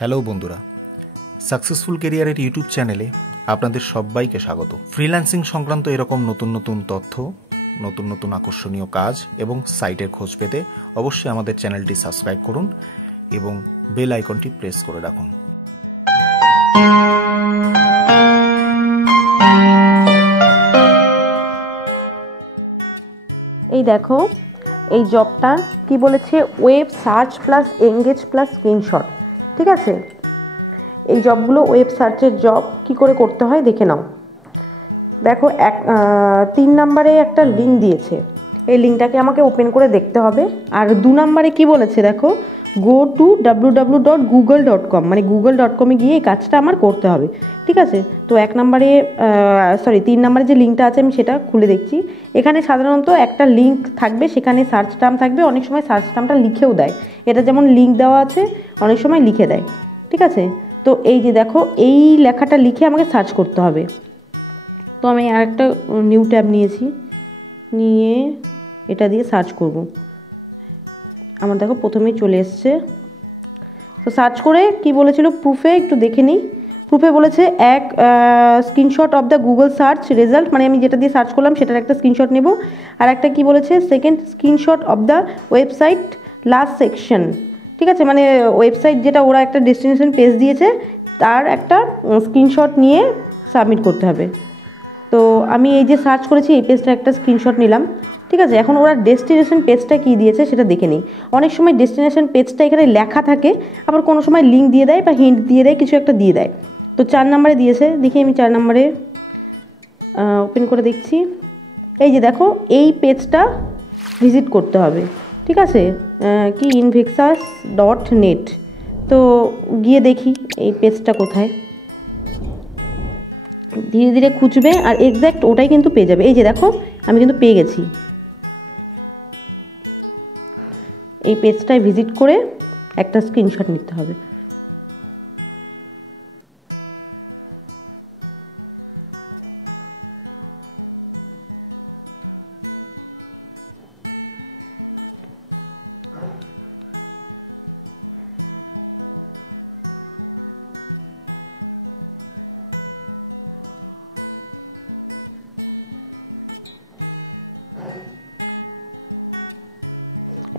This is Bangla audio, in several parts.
হ্যালো বন্ধুরা, সাকসেসফুল ক্যারিয়ারের ইউটিউব চ্যানেলে আপনাদের সবাইকে স্বাগত। ফ্রিল্যান্সিং সংক্রান্ত এরকম নতুন নতুন তথ্য, নতুন নতুন আকর্ষণীয় কাজ এবং সাইটের খোঁজ পেতে অবশ্যই আমাদের চ্যানেলটি সাবস্ক্রাইব করুন এবং বেল আইকনটি প্রেস করে রাখুন। এই দেখো, এই জবটা কি বলেছে, web search plus engage plus screenshot. ঠিক আছে, এই জবগুলো ওয়েব সার্চের জব কি করে করতে হয় দেখে নাও। দেখো 3 নম্বরে একটা লিঙ্ক দিয়েছে, এই লিঙ্কটাকে আমাকে ওপেন করে দেখতে হবে। আর 2 নম্বরে কি বলেছে দেখো, গো টু www.google.com, মানে google.com গিয়ে এই কাজটা আমার করতে হবে। ঠিক আছে, তো 3 নম্বরে যে লিঙ্কটা আছে আমি সেটা খুলে দেখছি। এখানে সাধারণত একটা লিঙ্ক থাকবে, সেখানে সার্চ টার্ম থাকবে, অনেক সময় সার্চ টার্মটা লিখেও দেয়। এটা যেমন লিঙ্ক দেওয়া আছে, অনেক সময় লিখে দেয়। ঠিক আছে, তো এই যে দেখো, এই লেখাটা লিখে আমাকে সার্চ করতে হবে। তো আমি আর একটা নিউ ট্যাব নিয়েছি, নিয়ে এটা দিয়ে সার্চ করব। আমার দেখো প্রথমেই চলে এসছে। তো সার্চ করে কি বলেছিল, প্রুফে একটু দেখে নিই। প্রুফে বলেছে এক screenshot of the Google search result, মানে আমি যেটা দিয়ে সার্চ করলাম সেটার একটা স্ক্রিনশট নেব। আর একটা কি বলেছে, second screenshot of the website last section. ঠিক আছে, মানে ওয়েবসাইট যেটা ওরা একটা ডেস্টিনেশন পেজ দিয়েছে তার একটা স্ক্রিনশট নিয়ে সাবমিট করতে হবে। তো আমি এই যে সার্চ করেছি এই পেজটা একটা স্ক্রিনশট নিলাম। ঠিক আছে, এখন ওরা ডেস্টিনেশন পেজটা কী দিয়েছে সেটা দেখে নিই। অনেক সময় ডেস্টিনেশন পেজটা এখানে লেখা থাকে, আবার কোনো সময় লিঙ্ক দিয়ে দেয় বা হিন্ট দিয়ে দেয়, কিছু একটা দিয়ে দেয়। তো 4 নম্বরে দিয়েছে, দেখি আমি 4 নম্বরে ওপেন করে দেখছি। এই যে দেখো, এই পেজটা ভিজিট করতে হবে। ঠিক আছে, কি invexas.net। তো গিয়ে দেখি এই পেজটা কোথায়। ধীরে ধীরে খুঁজবে আর এক্স্যাক্ট ওটাই কিন্তু পেয়ে যাবে। এই যে দেখো, আমি কিন্তু পেয়ে গেছি। এই পেজটায় ভিজিট করে একটা স্ক্রিনশট নিতে হবে।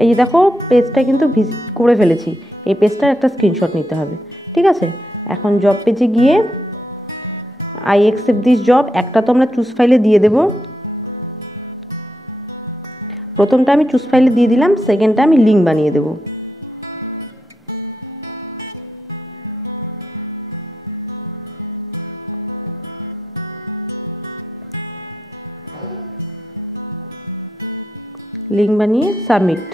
এই যে দেখো, পেজটা কিন্তু ভিজিট করে ফেলেছি। এই পেজটার একটা স্ক্রিনশট নিতে হবে। ঠিক আছে, এখন জব পেজে গিয়ে আই অ্যাকসেপ্ট দিস জব, একটা তো আমরা চুজ ফাইলে দিয়ে দেব। প্রথমটা আমি চুজ ফাইলে দিয়ে দিলাম, সেকেন্ডটা আমি লিঙ্ক বানিয়ে দেব। লিঙ্ক বানিয়ে সাবমিট।